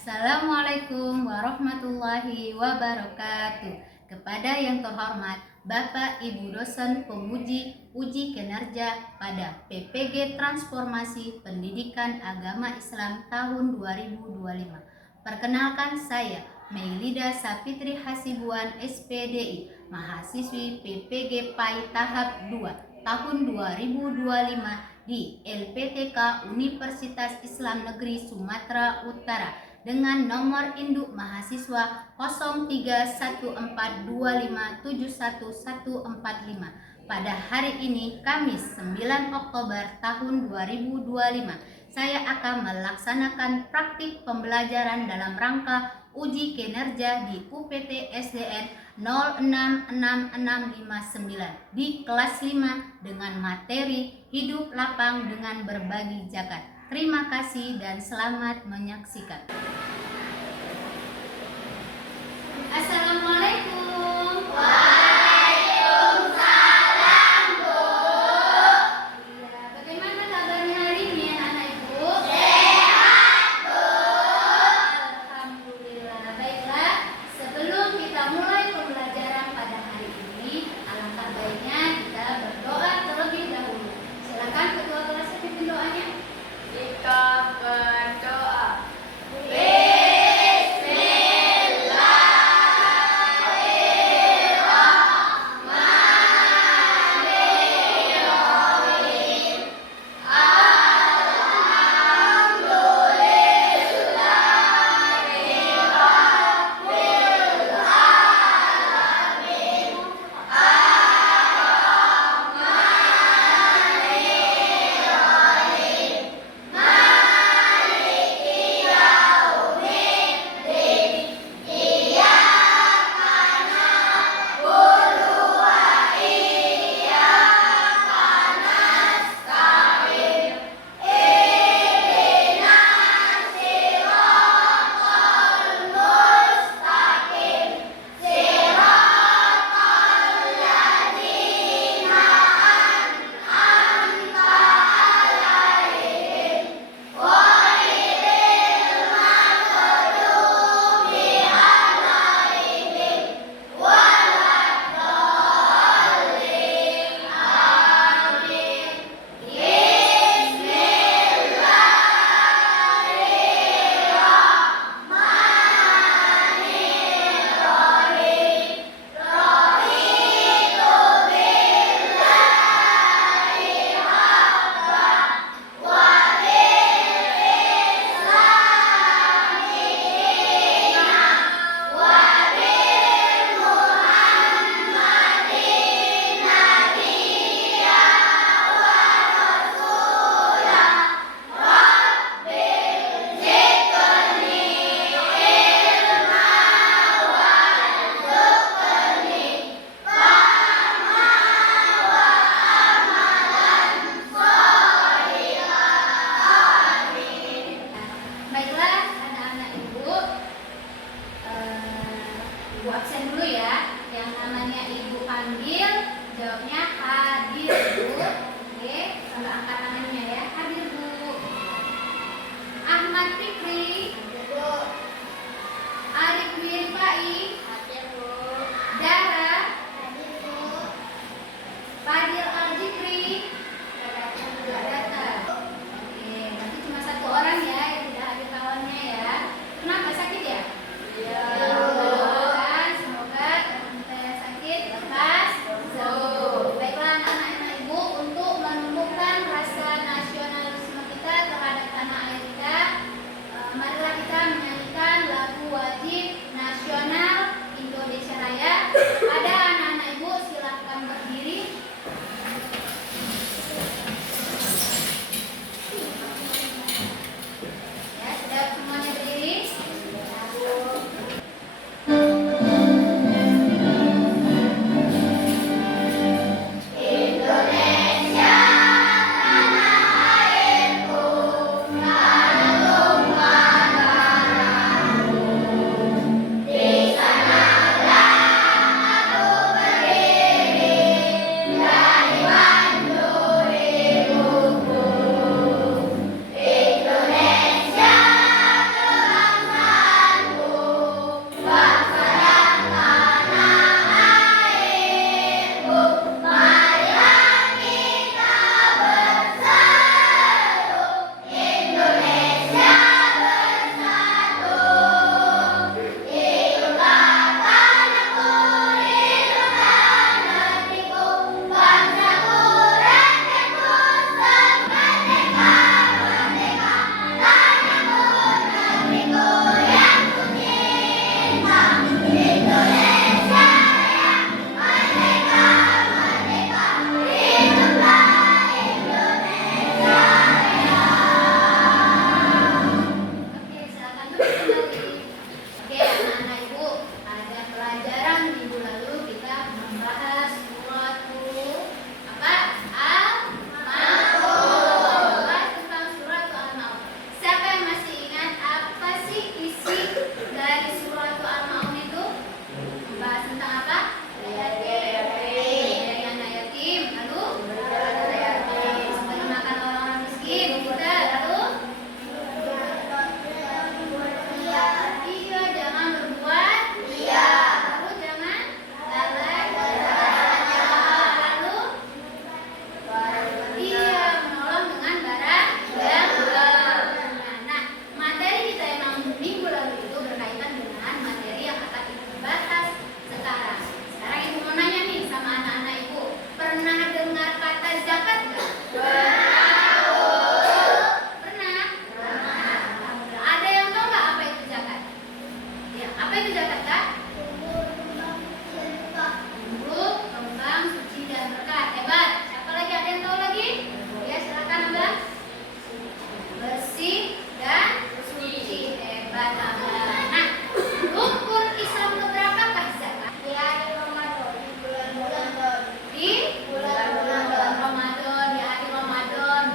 Assalamualaikum warahmatullahi wabarakatuh. Kepada yang terhormat Bapak Ibu dosen penguji uji kinerja pada PPG Transformasi Pendidikan Agama Islam tahun 2025. Perkenalkan, saya Meilida Sapitri Hasibuan SPDI, mahasiswi PPG PAI tahap 2 tahun 2025 di LPTK Universitas Islam Negeri Sumatera Utara dengan nomor induk mahasiswa 0314257145. Pada hari ini Kamis 9 Oktober tahun 2025, saya akan melaksanakan praktik pembelajaran dalam rangka uji kinerja di UPT SDN 066659 di kelas 5 dengan materi hidup lapang dengan berbagi zakat. Terima kasih dan selamat menyaksikan. Assalamualaikum. Waalaikumsalam, Bu. Ya, bagaimana kabarnya hari ini, anak Ibu? Sehat, Bu. Alhamdulillah. Baiklah, sebelum kita mulai pembelajaran pada hari ini, alangkah baiknya kita berdoa terlebih dahulu. Silakan ketua kelas pimpin doanya. Kita berdoa. Baiklah, anak-anak Ibu, Ibu absen dulu ya. Yang namanya Ibu panggil, jawabnya hadir, Bu. Oke, sambil angkat tangannya ya. Hadir, Bu. Ahmad Fikri, Arif Wirfai, Dara, Fadil Al-Jikri, tidak datang. Oke, nanti cuma satu orang ya yang tidak hadir kawannya ya. Kenapa, sakit ya? Iya. Doakan semoga teman-teman yang sakit lekas sembuh. Baiklah anak-anak Ibu, untuk menumbuhkan rasa nasionalisme kita terhadap tanah air kita, marilah kita menyanyikan lagu wajib nasional Indonesia Raya. Ada anak-anak Ibu, silahkan berdiri. Ya, sudah semuanya berdiri? Indonesia, tanah airku, tanah tumpah darahku, di hebat Abang. Nah, rukun Islam keberapakah zakat? Di Ramadan, di bulan Di bulan Ramadan, di akhir Ramadan,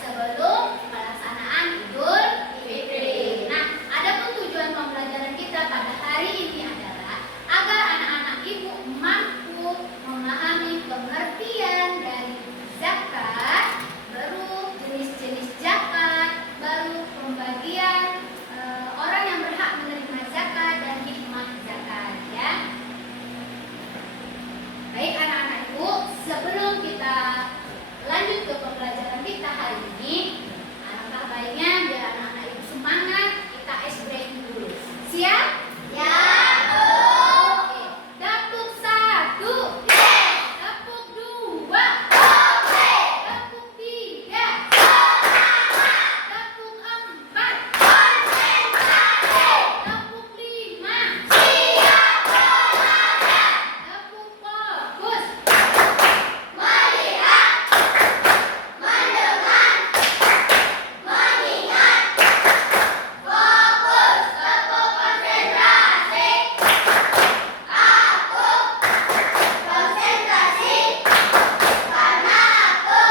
sebelum pelaksanaan Idul Fitri. Nah, adapun tujuan pembelajaran kita pada hari ini adalah agar anak-anak ibu mampu memahami pengertian dari zakat, baru jenis-jenis zakat, baru pembagian orang yang berhak menerima zakat dan hikmah zakat, ya. Baik anak-anak ibu, sebelum kita lanjut ke pembelajaran kita hari ini, alangkah baiknya biar anak-anak ibu semangat, kita ice breaking dulu. Siap? Ya. Oke. Dapuk 1. Dapuk 2. Dapuk 3. Dapuk 4. Dapuk 5. Dapuk fokus. Melihat, mendengar, mengingat, fokus, tepuk konsentrasi, aku konsentrasi, karena aku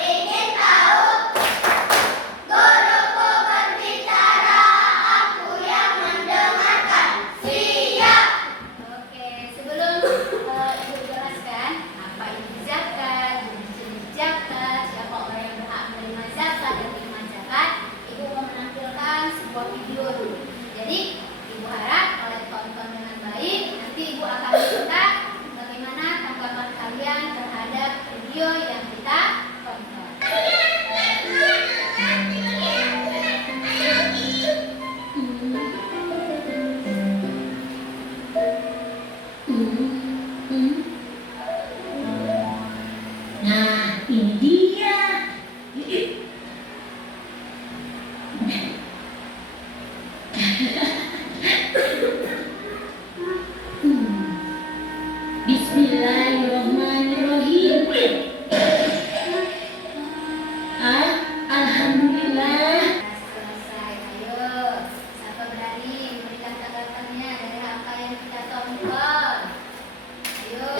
ingin tahu, guruku berbicara, aku yang mendengarkan, siap. Oke, sebelum Ibu jelaskan apa itu zakat, jenis-jenis zakat, siapa orang yang berhak menerima zakat dan hikmah zakat, Ibu mau menampilkan sebuah video dulu. Jadi, Ibu harap kalau ditonton dengan baik, nanti Ibu akan minta bagaimana tanggapan kalian terhadap video yang kita tonton. Nah, ini dia. Bismillahirrahmanirrahim. Alhamdulillah. Selesai, ayo. Siapa berani memberikan tanggapannya dari apa yang kita tonton? Ayo.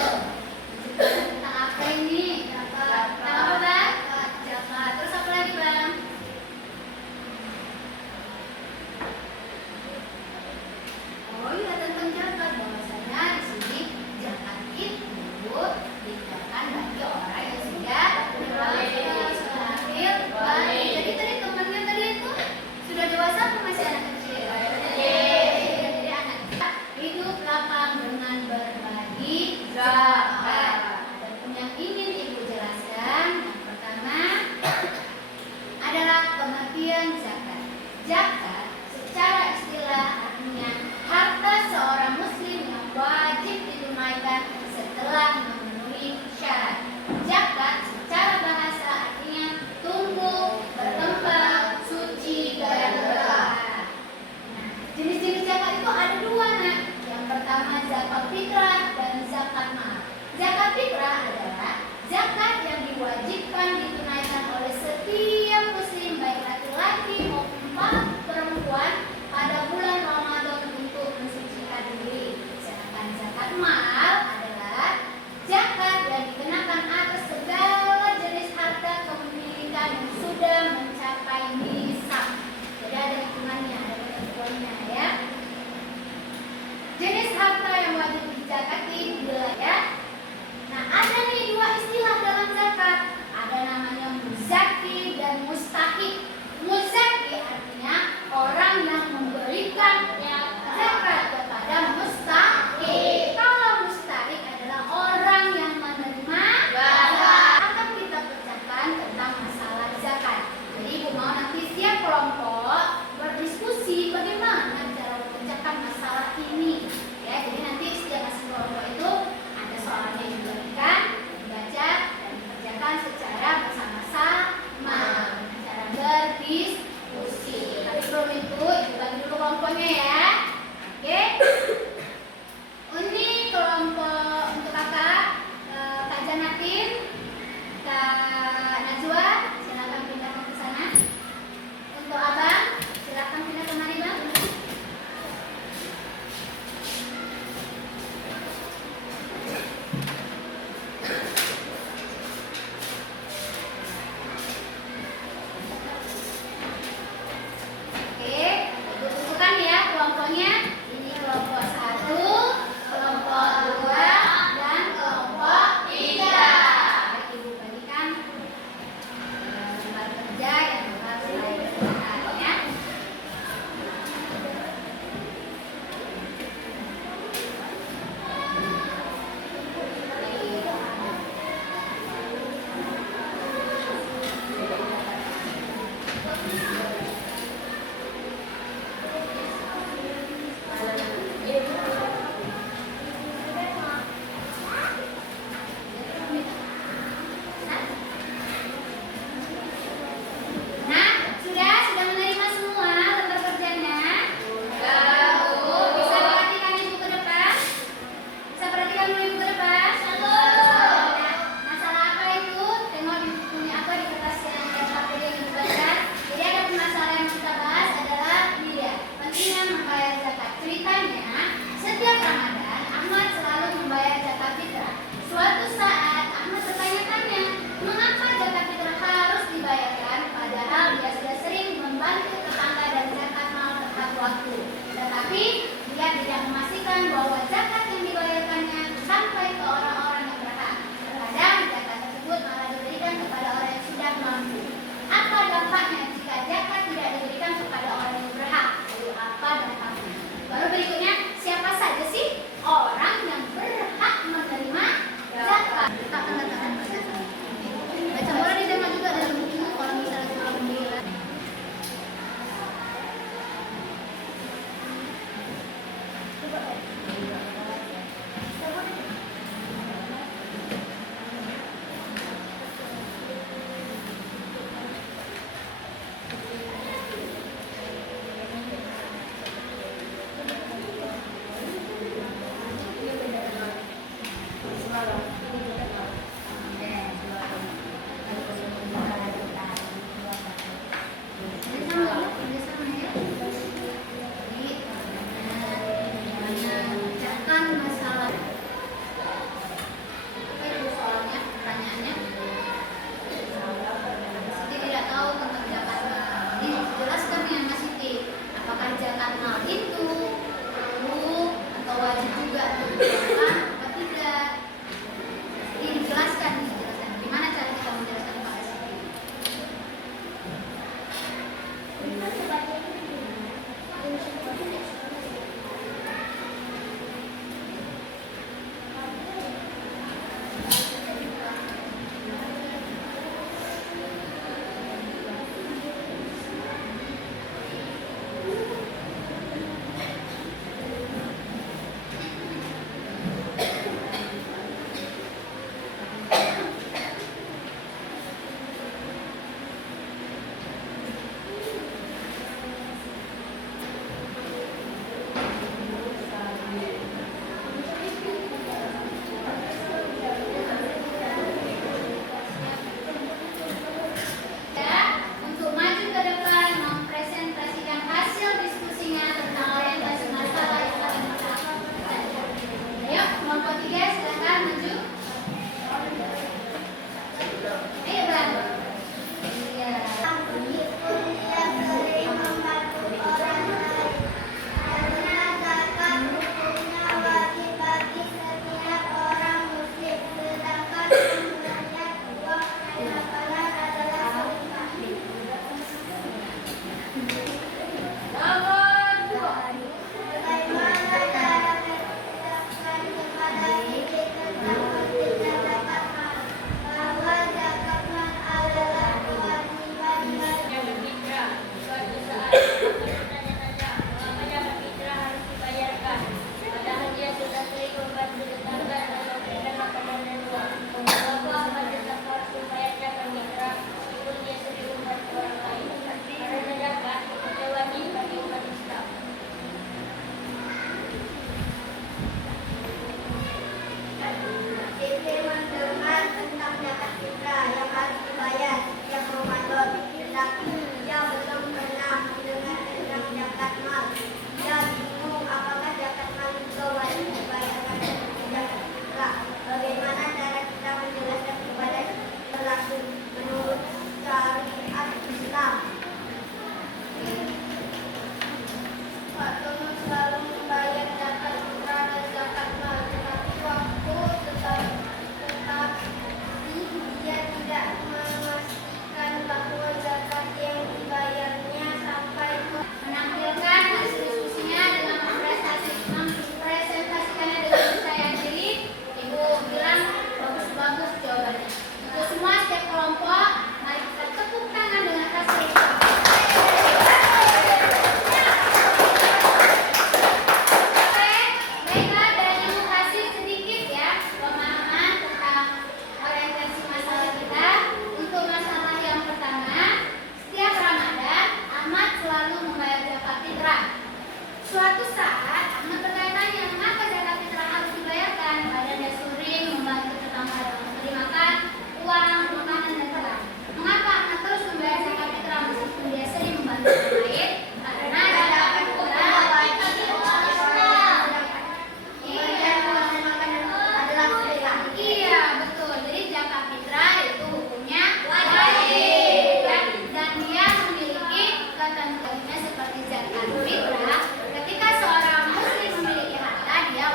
Menceritakan tentang apa ini? Tentang apa, Bang? Zakat. Terus apa lagi, Bang? Oh iya, tentang zakat. Bahwasanya di sini zakat itu dikenakan bagi orang yang sudah dewasa, sudah hamil, balik. Jadi tadi temannya tadi itu sudah dewasa atau masih anak kecil? Jadi anak kecil. Hidup lapang dengan berbagi zakat. Adapun yang ingin Ibu jelaskan, yang pertama adalah pengertian zakat. Zakat secara istilah artinya harta seorang muslim yang wajib ditunaikan setelah memenuhi syarat. Zakat secara bahasa artinya tumbuh, berkembang, suci, dan berkah. Nah, jenis-jenis zakat itu ada dua, Nak. Yang pertama zakat fitrah dan zakat mal. Zakat fitrah adalah zakat yang diwajibkan ditunaikan oleh setiap muslim baik laki-laki maupun perempuan pada bulan Ramadan untuk mensucikan diri. Sedangkan zakat mal adalah zakat yang dikenakan atas segala jenis harta kepemilikan yang sudah mencapai nisab. Jadi ada hitungannya, ada ketentuannya, ya. Jenis harta yang wajib dizakati wilayah. Nah, ada nih dua istilah dalam zakat. Ada namanya muzaki dan mustahik. Muzaki artinya orang yang memberikan zakat kepada mustahik. Kalau mustahik adalah orang yang menerima zakat. Akan kita pecahkan tentang masalah zakat. Jadi Ibu mau nanti setiap kelompok berdiskusi bagaimana cara memecahkan masalah ini. Ya, jadi nanti setiap masing kelompok itu ada soalnya juga kan, dibaca dan dikerjakan secara bersama-sama dengan cara berdiskusi. Tapi sebelum itu Ibu bagi dulu kelompoknya, ya. Oke. Ini kelompok untuk kakak, Kak Janatin, Kak Najwa, silakan pindah ke sana. Untuk abang, silakan pindah ke bahwa zakat yang dibayarkannya sampai ke orang-orang yang berhak. Terkadang zakat tersebut malah diberikan kepada orang yang sudah mampu. Apa dampaknya jika zakat tidak diberikan kepada orang yang berhak? Lalu apa dampaknya? Baru berikutnya, siapa saja sih orang yang berhak menerima zakat? Kita akan letakkan pada sana. Baca boleh didengar juga dalam buku kalau misalnya cuma mengira. Untuk maju ke depan mempresentasikan hasil diskusinya tentang orientasi masalah yang akan kita baca. Ayo, kelompok 3 silakan maju. Ayo Bang. Iya. Meskipun dia sering membantu orang lain, karena zakat hukumnya wajib bagi setiap orang muslim, sedangkan penggunanya uang makanan adalah sedekah. Bagaimana cara menjelaskan kepada ibu tentang pentingnya zakat mal? Bahwa zakat mal adalah kewajiban bagi Suatu saat aku bertanya-tanya mengapa zakat fitrah harus dibayarkan, padahal dia sudah sering membantu tetangga dan memberikan makanan dan uang. Mengapa wajib zakat harus membayar zakat fitrah meskipun dia sering membantu orang lain? Karena zakat itu wajib bagi umat Islam. Siti mendengar tentang zakat fitrah yang harus dibayar setiap Ramadan, tetapi dia belum pernah mendengar tentang zakat mal. Dia bingung apakah zakat mal juga wajib dibayarkan seperti zakat fitrah. Bagaimana cara kita menjelaskan kepada pelaku menurut syariat Islam? Pak Tomo selalu membayar zakat fitrah dan zakat mal, tetapi dia tidak memastikan bahwa zakat yang dibayarnya sampai ke Menampilkan hasil diskusinya dengan mempresentasikannya dengan percaya diri. Ibu bilang bagus-bagus jawabannya. Untuk semua setiap kelompok, mari kita tepuk tangan dengan hasil. Oke, baiklah dan Ibu kasih sedikit ya pemahaman tentang orientasi masalah kita. Untuk masalah yang pertama, setiap Ramadan Ahmad selalu membayar zakat fitrah. Suatu saat Ahmad bertanya mengapa zakat fitrah harus dibayarkan, padahal dia sering membantu tetangga dalam memberi makan, uang, makanan dan terang. Mengapa Ahmad terus membayar zakat fitrah meskipun dia sering membantu orang lain? Karena zakat fitrah wajib bagi umat Islam. adalah sedekah. Iya betul. Jadi zakat fitrah itu hukumnya wajib dan dia memiliki ketentuannya seperti zakat fitrah. Ketika seorang muslim memiliki harta, dia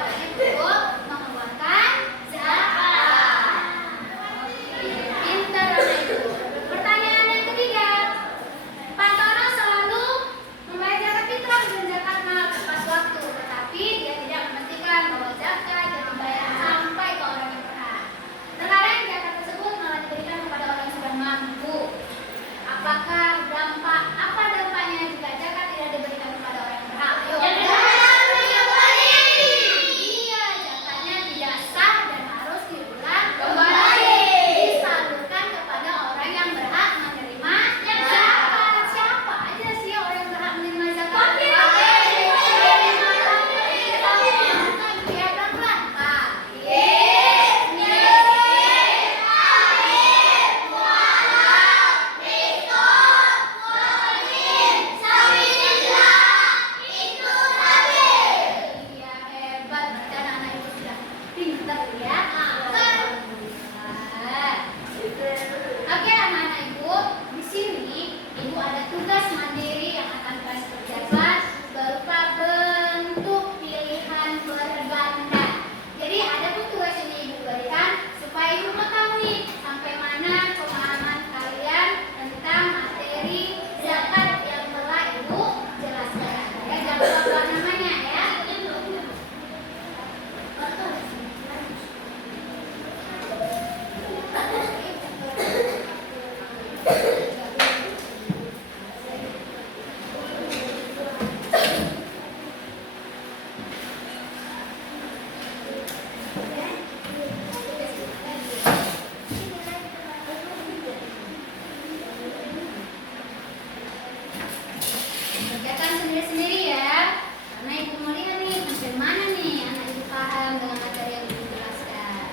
sendiri-sendiri ya. Karena ibu mau lihat nih sampai mana nih anak ibu paham dengan materi yang ibu jelaskan.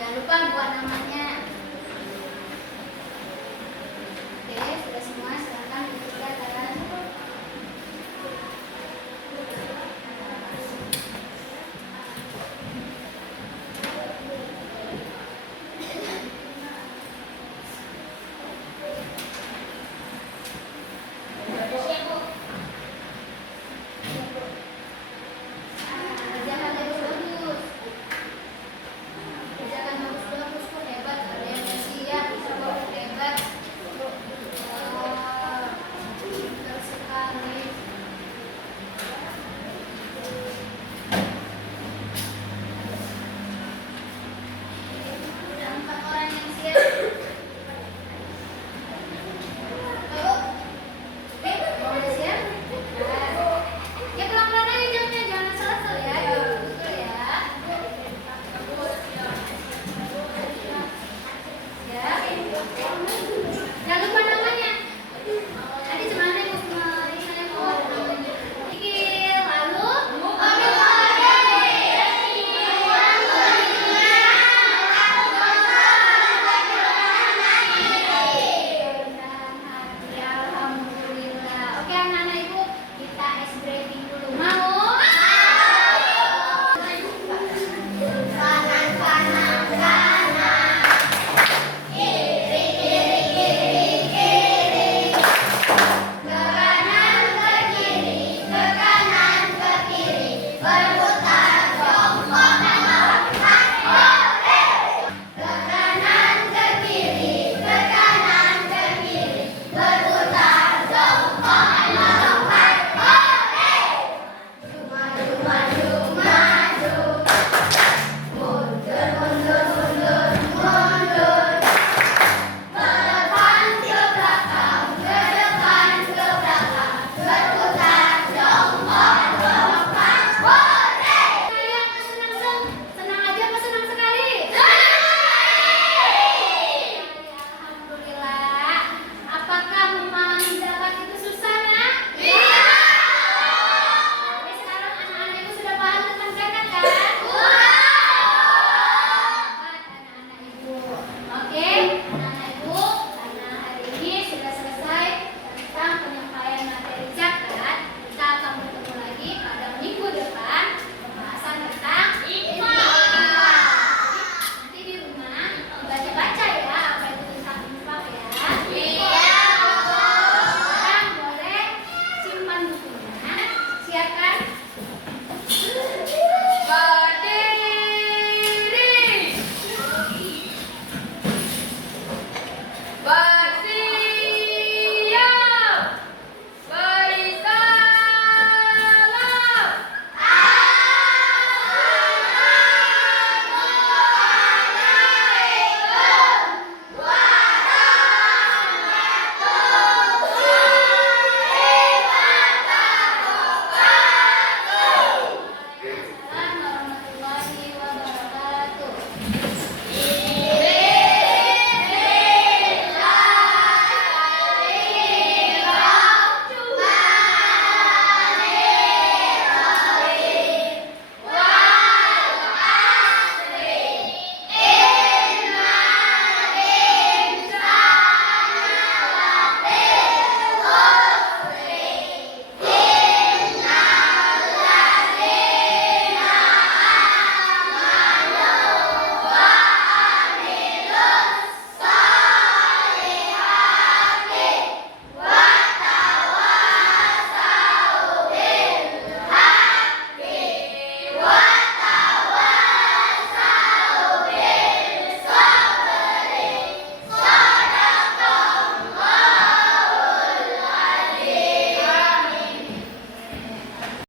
Jangan lupa buat nama